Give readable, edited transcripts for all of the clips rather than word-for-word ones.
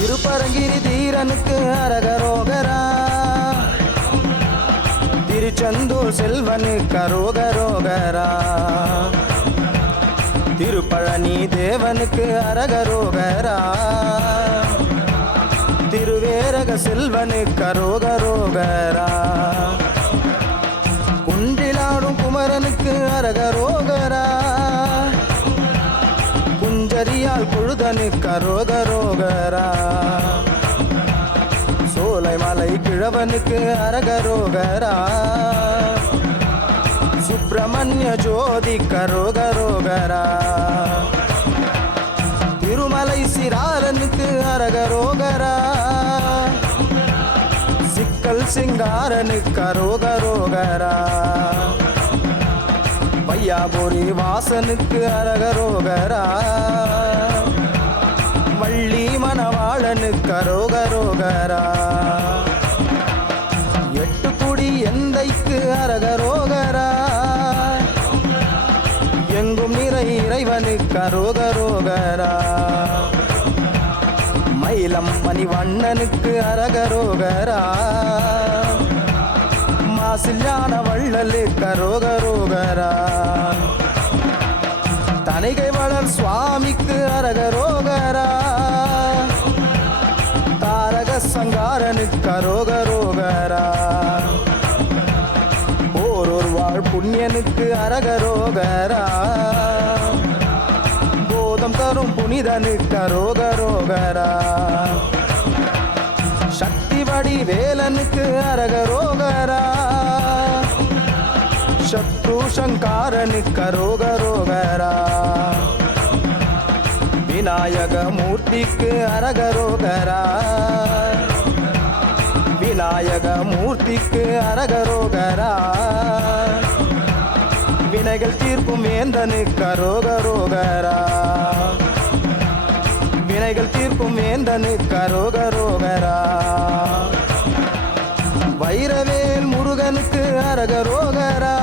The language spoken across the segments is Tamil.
திருப்பரங்கிரி தீரனுக்கு அரகரோகரா, திருச்செந்தூர் செல்வனுக்கு அரோகரோகரா, திருப்பழனி தேவனுக்கு அரகரோகரா, திருவேரக செல்வனுக்கு அரோகரோகரா, குன்றிலாடும் குமரனுக்கு அரகரோகரா, குஞ்சரியால் பொழுதனுக்கு அரோகரோகரா, சோலைமலை கிழவனுக்கு அரகரோகரா, சுப்பிரமணிய ஜோதி கரோகரோகரா, திருமலை சிறாரனுக்கு அரகரோகரா, சிக்கல் சிங்காரனுக்கு அரோகரோகரா, பையாபுரி வாசனுக்கு அரகரோகரா, வள்ளி மணவாளனுக்கு அரோகரோகரா, எட்டுக்குடி எந்தைக்கு அரகரோகரா, எங்கும் நிறை இறைவனுக்கு அரோகரோகரா, மயிலம் மணிவண்ணனுக்கு அரகரோகரா, மாசில்லான வள்ளலுக்கு அரோகரோகரா, தணிகை வளர் சுவாமிக்கு அரகரோகரா, தாரக சங்காரனுக்கு அரோகரோகரா, ஓரொரு வாழ் புண்ணியனுக்கு அரகரோகரா, போதம் தரும் புனிதனுக்கு அரோகரோகரா, சக்தி வடி வேலனுக்கு அரகரோகரா, சத்ரு சங்காரனுக்கு அரோகரோகரா, விநாயக மூர்த்திக்கு அரகரோகரா, விநாயக மூர்த்திக்கு அரகரோகரா, வினைகள் தீர்க்கும் வேந்தனுக்கு அரோகரோகரா, வினைகள் தீர்க்கும் வேந்தனுக்கு அரோகரோகரா, வைரவேல் முருகனுக்கு அரகரோகரா,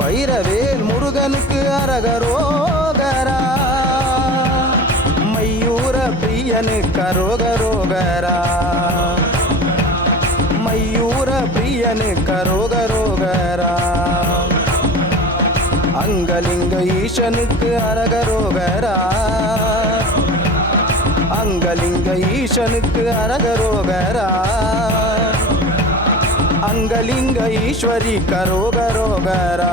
வைரவேல் முருகனுக்கு அரகரோகரா, மையூர பிரியனுக்கு அரோகரோகரா, மையூர பிரியனுக்கு அரோகரோகரா, அங்கலிங்க ஈசனுக்கு அரகரோகரா, அங்கலிங்க ஈசனுக்கு அரகரோகரா, அங்கலிங்க ஈஸ்வரி கரோகரோகரா,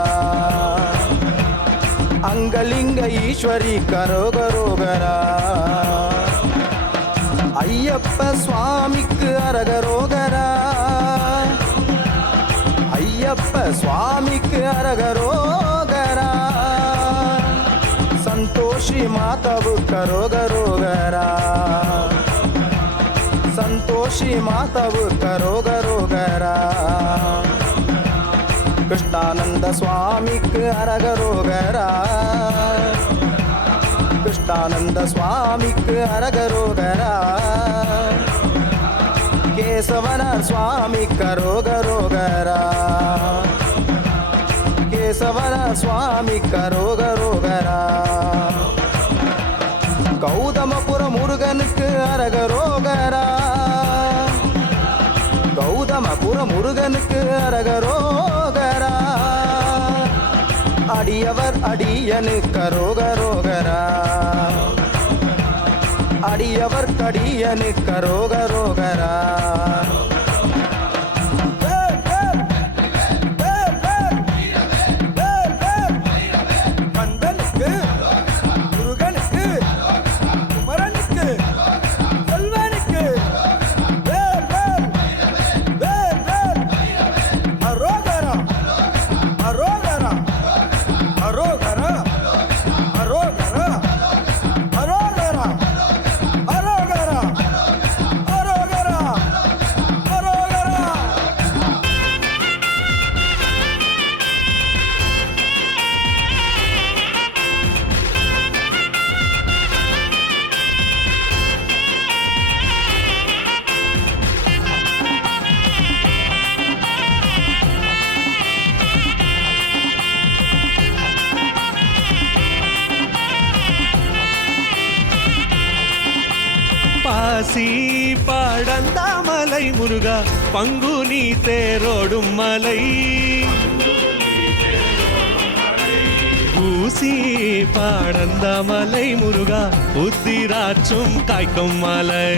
அங்கலிங்க ஈஸ்வரி கரோகரோகரா, ஐயப்ப சுவாமிக்கு அரகரோகரா, ஐயப்ப சுவாமிக்கு அரகரோகரா, சந்தோஷி மாதவுக்கு அரோகரோகரா, சந்தோஷி மாதவுக்கு அரோகரோகரா, கிருஷ்ணானந்த சுவாமிக்கு அரகரோகரா, கிருஷ்ணானந்த சுவாமிக்கு அரகரோகரா, கேசவனார் சுவாமிக்கு அரோகரோகரா, கேசவனார் சுவாமிக்கு அரோகரோகரா, கௌதமபுர முருகனுக்கு அரகரோகரா, கௌதமபுர முருகனுக்கு அரகரோகரா, அடியவர் அடியனுக்கு அரோகரோகரா, அடியவர் கடியனுக்கு அரோகரோகரா, பாசி பாடந்தாமலை முருகா பங்குனி தேரோடும் மலை ஊசி பாடந்தாமலை முருகா உத்திராட்சும் காய்க்கும் மலை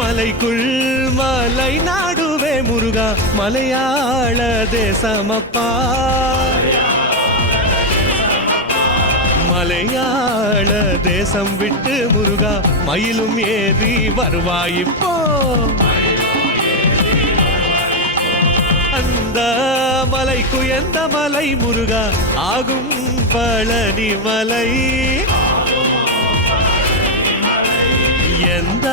மலைக்குள் மலை நாடுவே முருகா மலையாள தேசமப்பா மலையாள தேசம் விட்டு முருகா மயிலும் ஏறி வருவாயிப்போ அந்த மலைக்கு எந்த மலை முருகா ஆகும் பழனி மலை எந்த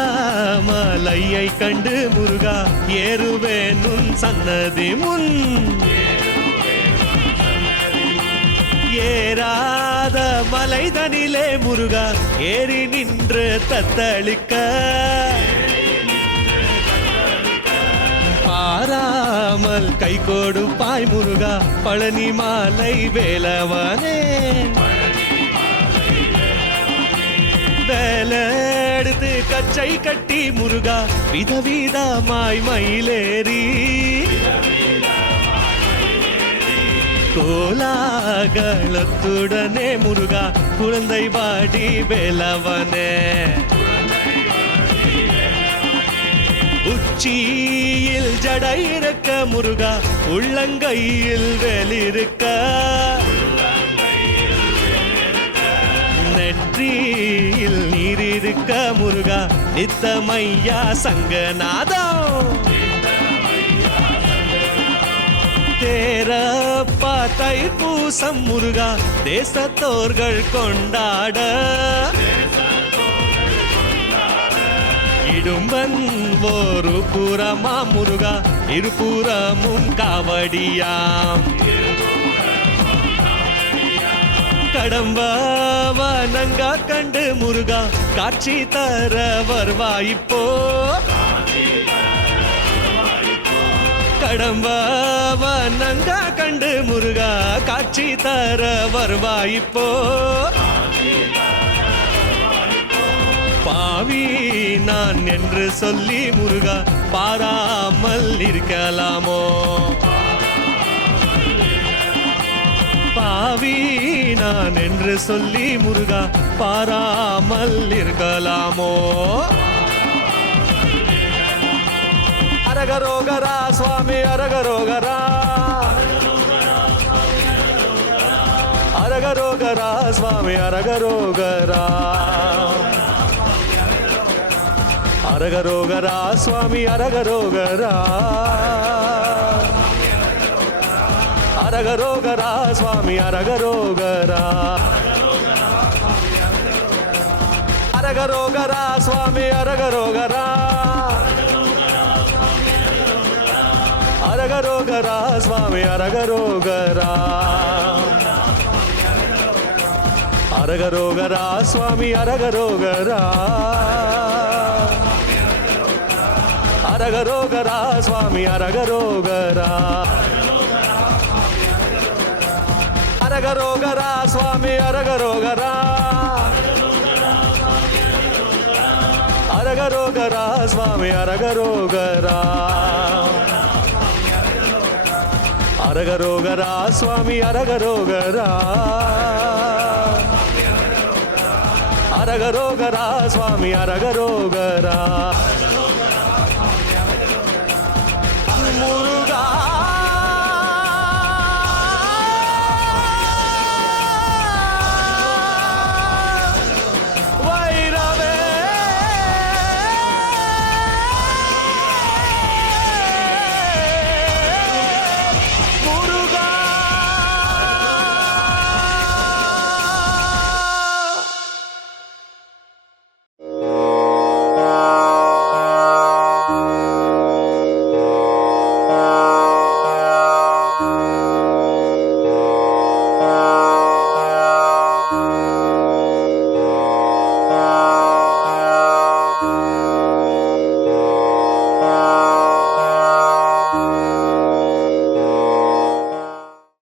மலையை கண்டு முருகா ஏறுவேன் உன் சன்னதி முன் ஏறாத மலைதனிலே முருகா ஏறி நின்று தத்தளிக்க பாராமல் கை கொடுப்பாய் முருகா பழனி மாலை வேலவனே வேலெடுத்து கச்சை கட்டி முருகா விதவிதமாய் மயிலேறி கோலாகலத்துடனே முருகா குழந்தை வாடி வேலவனே உச்சியில் ஜடை இருக்க முருகா உள்ளங்கையில் வேலிருக்க நெற்றியில் நீரிருக்க முருகா நித்தமையா சங்கநாதம் தேரப்பா தைப்பூசம் முருகா தேசத்தோர்கள் கொண்டாட இடும்பன் ஒரு புறமா முருகா இருபுறமும் காவடியாம் கடம்பவனங்க கண்டு முருகா காட்சி தர வருவாயிப்போ கடம்பவனங்க கண்டு முருகா காட்சி தர வருவாயிப்போ பாவி நான் என்று சொல்லி முருகா பாராமல் இருக்கலாமோ பாவி நான் என்று சொல்லி முருகா பாராமல் இருக்கலாமோ அரகரோகரா சுவாமி அரகரோகரா அரகரோகரா சுவாமி அரகரோகரா அரகரோகரா சுவாமி அரகரோகரா அரகரோகரா சுவாமி அரகரோகரா அரகரோகரா சுவாமி அரகரோகரா அரகரோகரா சுவாமி அரகரோகரா அரகரோகரா சுவாமி அரகரோகரா அரகரோகரா சுவாமி அரகரோகரா அரகரோகரா சுவாமி அரகரோகரா அரகரோகரா சுவாமி அரகரோகரா அரகரோகரா சுவாமி அரகரோகரா அரகரோகரா சுவாமி அரகரோகரா